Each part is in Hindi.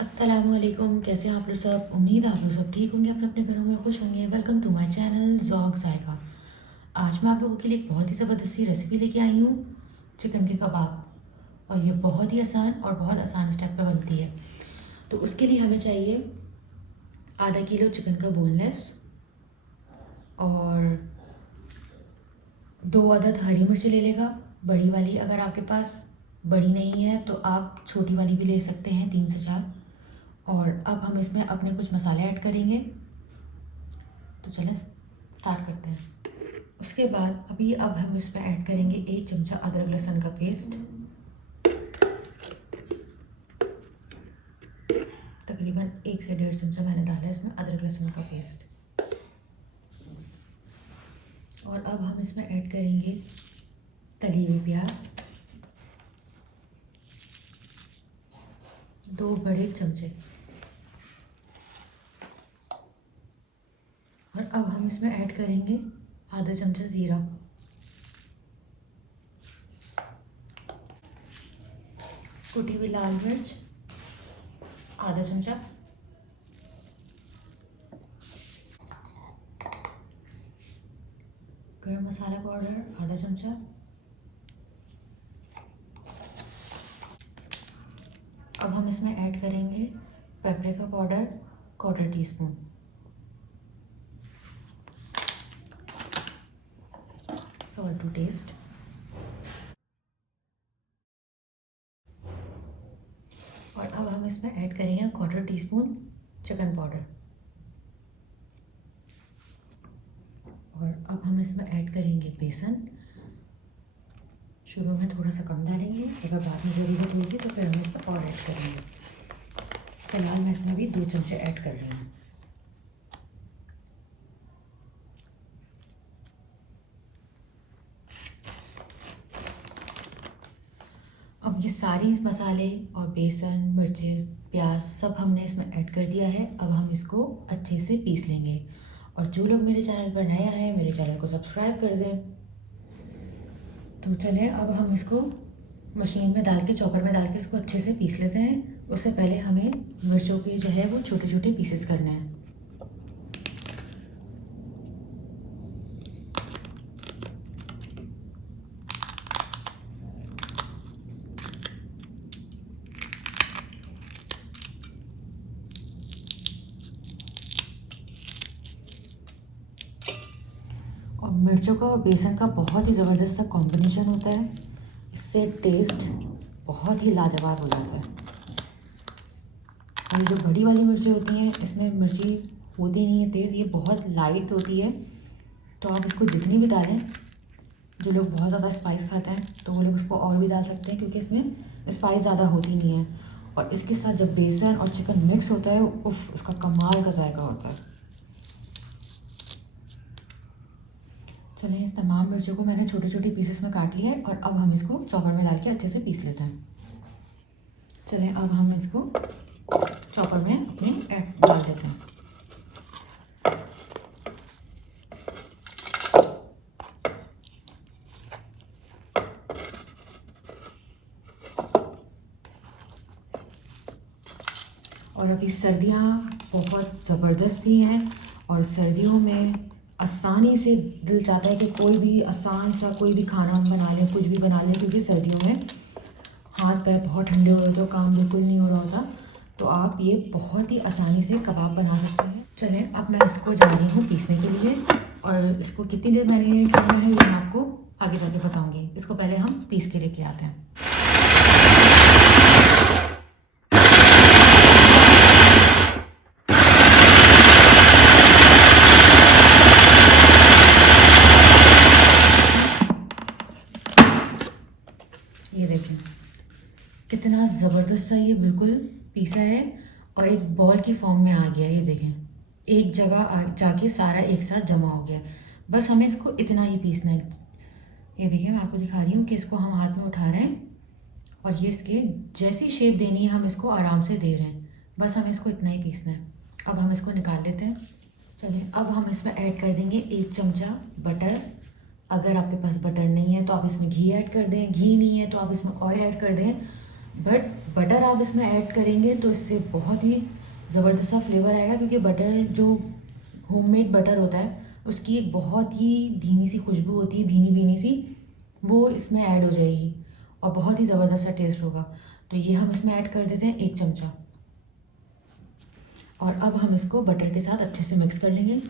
अस्सलामुअलैकुम। कैसे हैं आप लोग सब? उम्मीद है आप लोग सब ठीक होंगे, अपने अपने घरों में खुश होंगे। Welcome to my channel Zauq Zaika. आज मैं आप लोगों के लिए एक बहुत ही ज़बरदस्ती रेसिपी लेके आई हूँ, चिकन के कबाब। और ये बहुत ही आसान और बहुत आसान स्टेप पे बनती है। तो उसके लिए हमें चाहिए आधा किलो चिकन का बोनलेस और 2 अदद हरी मिर्च ले लेगा, बड़ी वाली। अगर आपके पास बड़ी नहीं है तो आप छोटी वाली भी ले सकते हैं, 3 से 4। और अब हम इसमें अपने कुछ मसाले ऐड करेंगे। तो चलें स्टार्ट करते हैं। उसके बाद अब हम इसमें ऐड करेंगे 1 चमचा अदरक लहसुन का पेस्ट। तकरीबन 1 से 1.5 चमचा मैंने डाला है इसमें अदरक लहसुन का पेस्ट। और अब हम इसमें ऐड करेंगे तली हुई प्याज, 2 बड़े चमचे। और अब हम इसमें ऐड करेंगे आधा चमचा ज़ीरा, कुटी हुई लाल मिर्च आधा चमचा, गरम मसाला पाउडर आधा चमचा, अब हम इसमें ऐड करेंगे paprika powder 1/4 teaspoon, salt to taste. और अब हम इसमें ऐड करेंगे 1/4 टीस्पून चिकन पाउडर। और अब हम इसमें ऐड करेंगे बेसन। शुरू में थोड़ा सा कम डालेंगे, अगर बाद में ज़रूरत होगी तो फिर हम इसमें और ऐड करेंगे। फिलहाल मैं इसमें भी 2 चमचे ऐड कर रही हूँ। अब ये सारी मसाले और बेसन, मिर्चें, प्याज सब हमने इसमें ऐड कर दिया है। अब हम इसको अच्छे से पीस लेंगे। और जो लोग मेरे चैनल पर नए आए हैं, मेरे चैनल को सब्सक्राइब कर दें। तो चलें अब हम इसको मशीन में डाल के, चॉपर में डाल के इसको अच्छे से पीस लेते हैं। उससे पहले हमें मिर्चों के जो है वो छोटे छोटे पीसेस करने हैं। और मिर्चों का और बेसन का बहुत ही ज़बरदस्त सा कॉम्बिनेशन होता है। इससे टेस्ट बहुत ही लाजवाब हो जाता है। और जो बड़ी वाली मिर्ची होती हैं, इसमें मिर्ची होती नहीं है तेज़, ये बहुत लाइट होती है। तो आप इसको जितनी भी डालें, जो लोग बहुत ज़्यादा स्पाइस खाते हैं तो वो लोग इसको और भी डाल सकते हैं, क्योंकि इसमें स्पाइस ज़्यादा होती नहीं है। और इसके साथ जब बेसन और चिकन मिक्स होता है, उफ, इसका कमाल का जायका होता है। चलें, इस तमाम मिर्चों को मैंने छोटे छोटे पीसेस में काट लिया है। और अब हम इसको चॉपर में डाल के अच्छे से पीस लेते हैं। चलें, अब हम इसको चॉपर में अपने डाल देते हैं। और अभी सर्दियाँ बहुत ज़बरदस्त सी हैं। और सर्दियों में आसानी से दिल चाहता है कि कोई भी आसान सा कोई भी खाना हम बना लें, कुछ भी बना लें, क्योंकि सर्दियों में हाथ पैर बहुत ठंडे हो रहे होते हैं, काम बिल्कुल नहीं हो रहा होता। तो आप ये बहुत ही आसानी से कबाब बना सकते हैं। चलें, अब मैं इसको जा रही हूँ पीसने के लिए। और इसको कितनी देर मैरिनेट करना है ये मैं आपको आगे जाके बताऊँगी। इसको पहले हम पीस के लेके आते हैं। ये देखें कितना ज़बरदस्त सा ये बिल्कुल पीसा है और एक बॉल की फॉर्म में आ गया। ये देखें, एक जगह जाके सारा एक साथ जमा हो गया। बस हमें इसको इतना ही पीसना है। ये देखिए, मैं आपको दिखा रही हूँ कि इसको हम हाथ में उठा रहे हैं और ये इसके जैसी शेप देनी है हम इसको आराम से दे रहे हैं। बस हमें इसको इतना ही पीसना है। अब हम इसको निकाल लेते हैं। चलिए, अब हम इसमें ऐड कर देंगे 1 चमचा बटर। अगर आपके पास बटर नहीं है तो आप इसमें घी ऐड कर दें, घी नहीं है तो आप इसमें ऑयल ऐड कर दें। बट बटर आप इसमें ऐड करेंगे तो इससे बहुत ही ज़बरदस्त सा फ्लेवर आएगा, क्योंकि बटर जो होममेड बटर होता है उसकी एक बहुत ही धीमी सी खुशबू होती है, भीनी भीनी सी, वो इसमें ऐड हो जाएगी और बहुत ही ज़बरदस्त सा टेस्ट होगा। तो ये हम इसमें ऐड कर देते हैं 1 चमचा, और अब हम इसको बटर के साथ अच्छे से मिक्स कर लेंगे।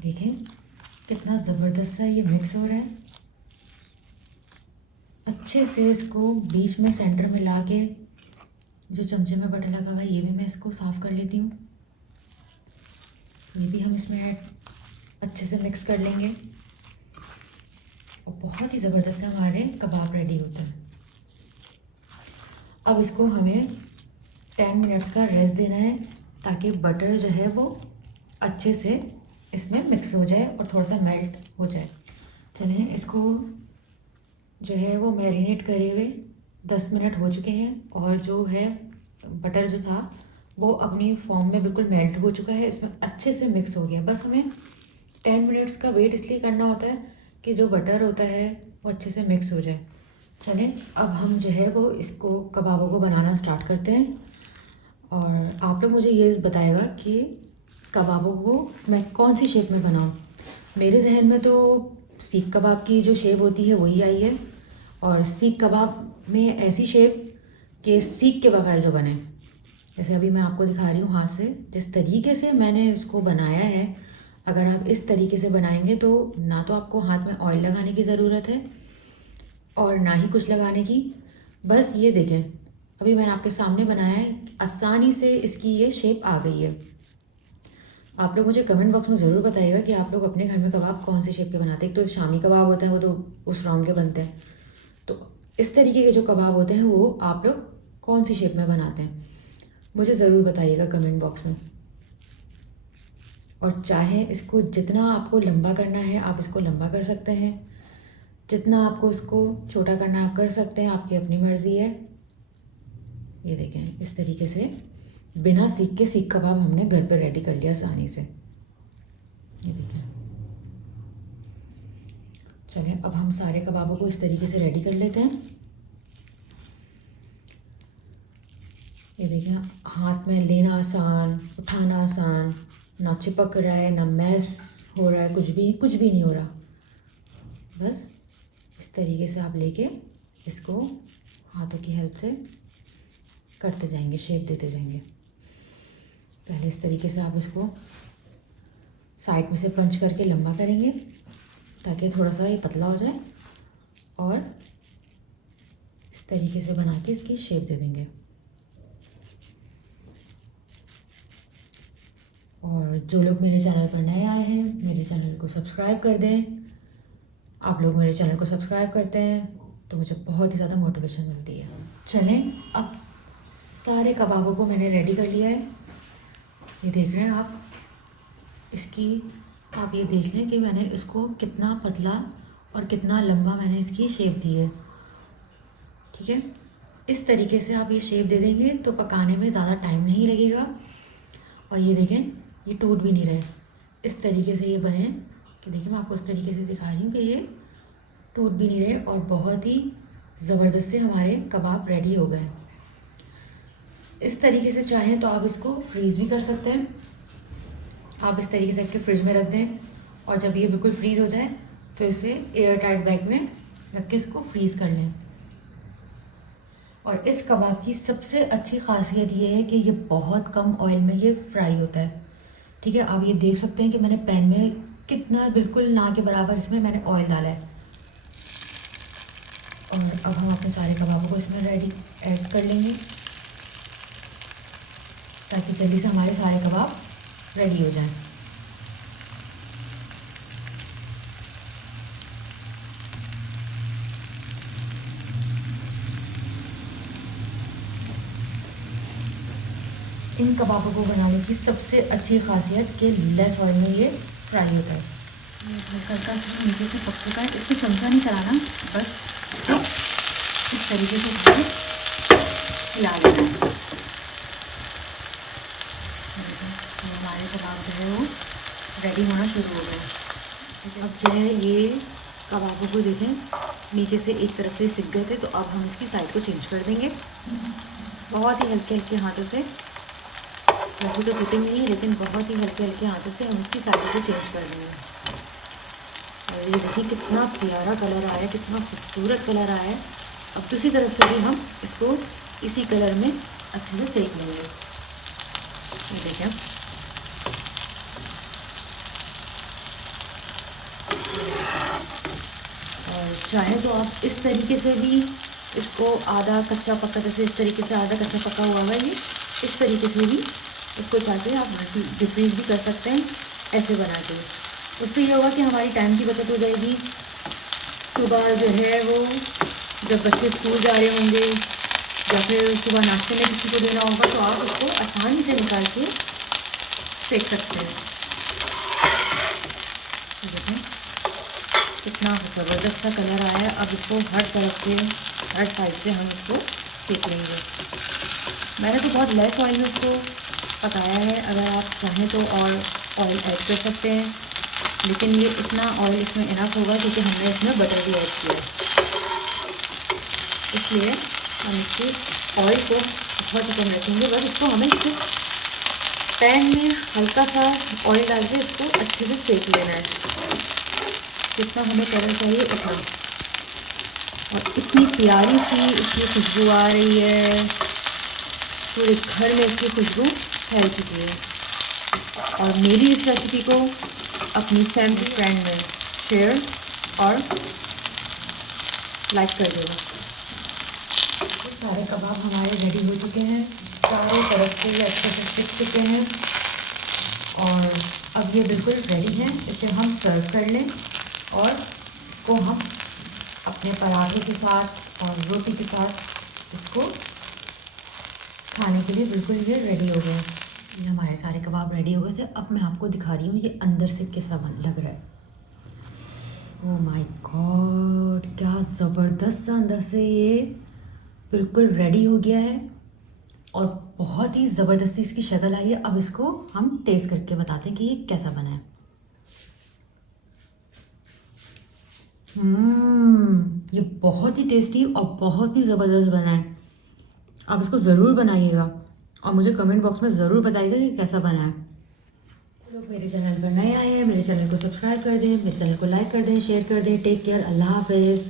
देखें कितना ज़बरदस्त सा ये मिक्स हो रहा है। अच्छे से इसको बीच में सेंटर में ला के, जो चमचे में बटर लगा हुआ है ये भी मैं इसको साफ़ कर लेती हूँ। ये भी हम इसमें ऐड अच्छे से मिक्स कर लेंगे और बहुत ही ज़बरदस्त से हमारे कबाब रेडी होते हैं। अब इसको हमें 10 मिनट्स का रेस्ट देना है, ताकि बटर जो है वो अच्छे से इसमें मिक्स हो जाए और थोड़ा सा मेल्ट हो जाए। चलें, इसको जो है वो मैरिनेट करे हुए 10 मिनट हो चुके हैं, और जो है बटर जो था वो अपनी फॉर्म में बिल्कुल मेल्ट हो चुका है, इसमें अच्छे से मिक्स हो गया। बस हमें 10 मिनट्स का वेट इसलिए करना होता है कि जो बटर होता है वो अच्छे से मिक्स हो जाए। चलें, अब हम जो है वो इसको कबाबों को बनाना स्टार्ट करते हैं, और आप लोग मुझे ये बताएगा कि कबाबों को मैं कौन सी शेप में बनाऊं। मेरे जहन में तो सीख कबाब की जो शेप होती है वही आई है, और सीख कबाब में ऐसी शेप कि सीख के बगैर जो बने। जैसे अभी मैं आपको दिखा रही हूँ हाथ से, जिस तरीके से मैंने इसको बनाया है, अगर आप इस तरीके से बनाएंगे तो ना तो आपको हाथ में ऑयल लगाने की ज़रूरत है और ना ही कुछ लगाने की। बस ये देखें, अभी मैंने आपके सामने बनाया है, आसानी से इसकी ये शेप आ गई है। आप लोग मुझे कमेंट बॉक्स में ज़रूर बताइएगा कि आप लोग अपने घर में कबाब कौन सी शेप के बनाते हैं। एक तो शामी कबाब होता है, वो तो उस राउंड के बनते हैं, तो इस तरीके के जो कबाब होते हैं वो आप लोग कौन सी शेप में बनाते हैं, मुझे ज़रूर बताइएगा कमेंट बॉक्स में। और चाहे इसको जितना आपको लंबा करना है आप इसको लंबा कर सकते हैं, जितना आपको इसको छोटा करना है आप कर सकते हैं, आपकी अपनी मर्ज़ी है। ये देखें, इस तरीके से बिना सीख के सीख कबाब हमने घर पर रेडी कर लिया आसानी से। ये देखें। चलें, अब हम सारे कबाबों को इस तरीके से रेडी कर लेते हैं। ये देखें, हाथ में लेना आसान, उठाना आसान, ना चिपक रहा है ना मैस हो रहा है, कुछ भी नहीं हो रहा। बस इस तरीके से आप लेके इसको हाथों की हेल्प से करते जाएंगे, शेप देते जाएंगे। पहले इस तरीके से आप इसको साइड में से पंच करके लंबा करेंगे ताकि थोड़ा सा ये पतला हो जाए, और इस तरीके से बना के इसकी शेप दे देंगे। और जो लोग मेरे चैनल पर नए आए हैं, मेरे चैनल को सब्सक्राइब कर दें। आप लोग मेरे चैनल को सब्सक्राइब करते हैं तो मुझे बहुत ही ज़्यादा मोटिवेशन मिलती है। चलें, अब सारे कबाबों को मैंने रेडी कर लिया है। ये देख रहे हैं आप, आप ये देख लें कि मैंने इसको कितना पतला और कितना लंबा मैंने इसकी शेप दी है। ठीक है, इस तरीके से आप ये शेप दे देंगे तो पकाने में ज़्यादा टाइम नहीं लगेगा। और ये देखें, ये टूट भी नहीं रहे। इस तरीके से ये बने कि देखिए, मैं आपको इस तरीके से दिखा रही हूँ कि ये टूट भी नहीं रहे और बहुत ही ज़बरदस्त से हमारे कबाब रेडी हो गए। इस तरीके से चाहें तो आप इसको फ्रीज़ भी कर सकते हैं। आप इस तरीके से रख के फ्रिज में रख दें, और जब ये बिल्कुल फ्रीज़ हो जाए तो इसे एयर टाइट बैग में रख के इसको फ्रीज़ कर लें। और इस कबाब की सबसे अच्छी खासियत ये है कि ये बहुत कम ऑयल में ये फ्राई होता है। ठीक है, आप ये देख सकते हैं कि मैंने पैन में कितना, बिल्कुल ना के बराबर इसमें मैंने ऑयल डाला है। और अब हम अपने सारे कबाबों को इसमें रेडी ऐड कर लेंगे ताकि जल्दी से हमारे सारे कबाब रेडी हो जाएं। इन कबाबों को बनाने की सबसे अच्छी खासियत कि लेस ऑयल में ये फ्राई होता है। हल्का सा नीचे से पक चुका है, इसको चमचा नहीं चलाना, बस इस तरीके से खिला लेना है। हमारे कबाब जो है वो रेडी होना शुरू हो गए। अब जो है ये कबाबों को देखें नीचे से एक तरफ से सिक गए थे, तो अब हम इसकी साइड को चेंज कर देंगे बहुत ही हल्के हल्के हाथों से। वैसे तो कुटिंग नहीं है, लेकिन बहुत ही हल्के हल्के हाथों से हम इसकी साइड को चेंज कर देंगे। और ये देखिए कितना प्यारा कलर आया है, कितना खूबसूरत कलर आया है। अब दूसरी तरफ से भी हम इसको इसी कलर में अच्छे से सेक लेंगे। ये देखिए और चाहे तो आप इस तरीके से भी इसको आधा कच्चा पक्का, जैसे इस तरीके से आधा कच्चा पक्का हुआ है ये, इस तरीके से भी इसको चाहते आप डिफ्रीज भी कर सकते हैं ऐसे बना के। उससे ये होगा कि हमारी टाइम की बचत हो जाएगी। सुबह जो है वो जब बच्चे स्कूल जा रहे होंगे या फिर सुबह नाश्ते में किसी को देना होगा, तो आप उसको आसानी से निकाल के सेक सकते हैं। देखें कितना ज़बरदस्त सा कलर आया है। अब इसको हर तरफ से, हर साइड से हम इसको सेक लेंगे। मैंने तो बहुत लेस ऑयल में इसको पकाया है, अगर आप चाहें तो और ऑयल ऐड कर सकते हैं, लेकिन ये इतना ऑयल इसमें इनफ होगा क्योंकि हमने इसमें बटर भी ऐड किया है, इसलिए हम इसके ऑयल को बहुत ही कम रखेंगे। बस इसको हमें इसको पैन में हल्का सा ऑयल डाल के इसको अच्छे से सेक लेना है, जितना हमें कलर चाहिए उतना। और इतनी प्यारी सी इसकी खुशबू आ रही है, पूरे घर में इसकी खुशबू फैल चुकी है। और मेरी इस रेसिपी को अपनी फैमिली फ्रेंड में शेयर और लाइक कर देना। सारे कबाब हमारे रेडी हो चुके हैं, चारों तरफ से ये अच्छे से सिक चुके हैं और अब ये बिल्कुल रेडी हैं। इसे हम सर्व कर लें और इसको हम अपने पराठे के साथ और रोटी के साथ इसको खाने के लिए बिल्कुल ये रेडी हो गए। ये हमारे सारे कबाब रेडी हो गए थे। अब मैं आपको दिखा रही हूँ ये अंदर से कैसा लग रहा है। ओह माय गॉड, क्या ज़बरदस्त सा अंदर से ये बिल्कुल रेडी हो गया है और बहुत ही ज़बरदस्ती इसकी शक्ल आई है। अब इसको हम टेस्ट करके बताते हैं कि ये कैसा बना है। ये बहुत ही टेस्टी और बहुत ही ज़बरदस्त बना है। आप इसको ज़रूर बनाइएगा और मुझे कमेंट बॉक्स में ज़रूर बताइएगा कि कैसा बना है। लोग मेरे चैनल पर नए आए हैं, मेरे चैनल को सब्सक्राइब कर दें, मेरे चैनल को लाइक कर दें, शेयर कर दें। टेक केयर, अल्लाह हाफिज़।